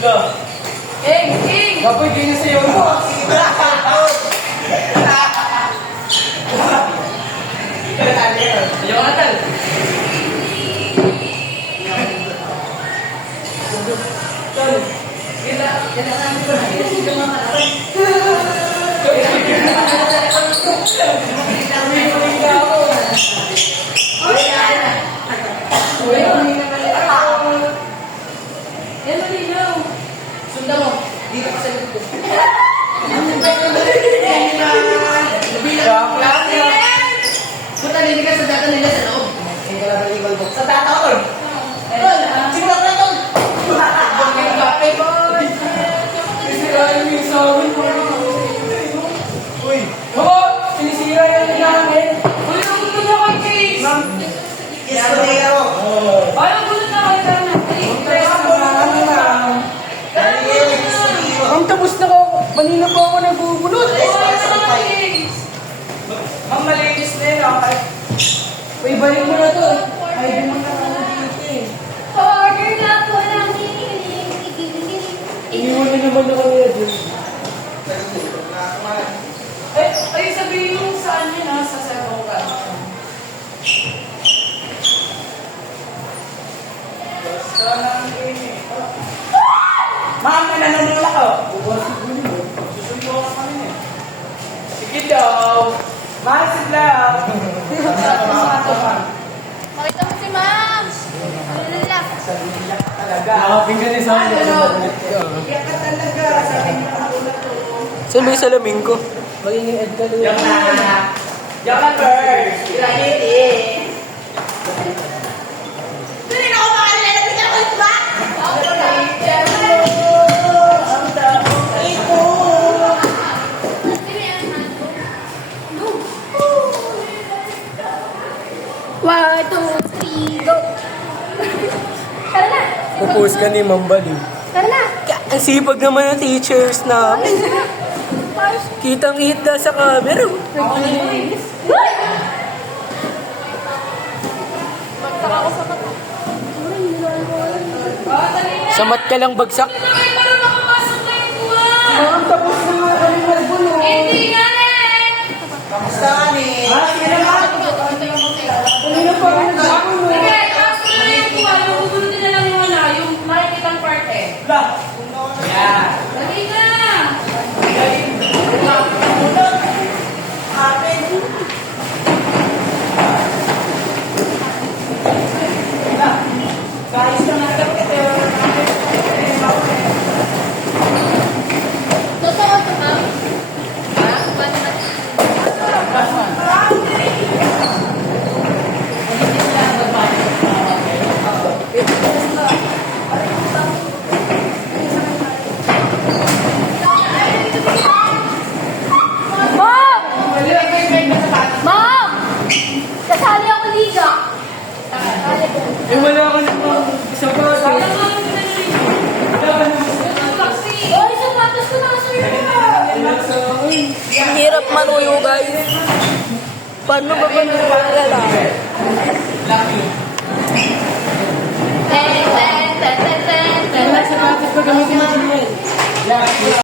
Kapoy, ganyan sa'yo mo. Ayaw nga tal. Tol, kailangan ko na. Sige mga Sundan mo. Dito ka sa likod. Punta din ka sa data nila sa loob. Sa data ko. Sigla ko na ito. Bakit kape ko? Sinisira yung sawin ko. Uy. Oo! Sinisira yung namin. Uy, nagulat na kay Chase. Yes, ko na ikaw. Ay, nagulat na kay Tana. Ang tapos na ko. Kanina pa ako nagugulot. Ang malinis na yun. Uy, balik mo na to. Ay, di mo na ka dito eh. Order na po ng Iniwan na naman na kami na dun. Ay, sabihin mo saan yun ha, sa cellphone ka. Basta lang eh. Ma'am, nananula ko. Susundo ka kami eh. Sige daw. Masid lang. Makita mo si Ma'am. Lalak. Talaga. Nakaping ka ni sa akin. Iyak ka talaga. Sabi niya ang ulat ko. Saan ba yung salamin ko? Magiging ed ka doon. Diyan na. Diyan ka, Bird. Ilagit eh. Hindi na ako makalala. Bigyan ako ito ba? One, two, three, go! Tara na! Pupost ka ni Ma'am Bali. Tara na! Ang sipag naman ng teachers namin. Kitang-kita sa camera. Uy! Magtaka ako sa mata. Sa mat ka lang bagsak. Para makapasok na yung kuha! Ma'am, tapos na nga kami magbulo. Hindi nga eh! Kamusta kami? Sige naman. Kanina pa rin nagbulo. Sige, pasok na yung kuha. Yung bubulutin na lang yung makikitang part eh. Lah. Yan. Dali na! Guys, na natin ito. Totoo ito, ma'am? Ha? Paano na? Mom! Mom! Kasali ako liga. Eh wala ka namang isa pa. Oy, sapatos ko na sir. Ang hirap manuyo guys. Paano ba manuyo ang lalaki? Ten, ten, ten, ten, ten, ten. Sapatos ko gamitin mo.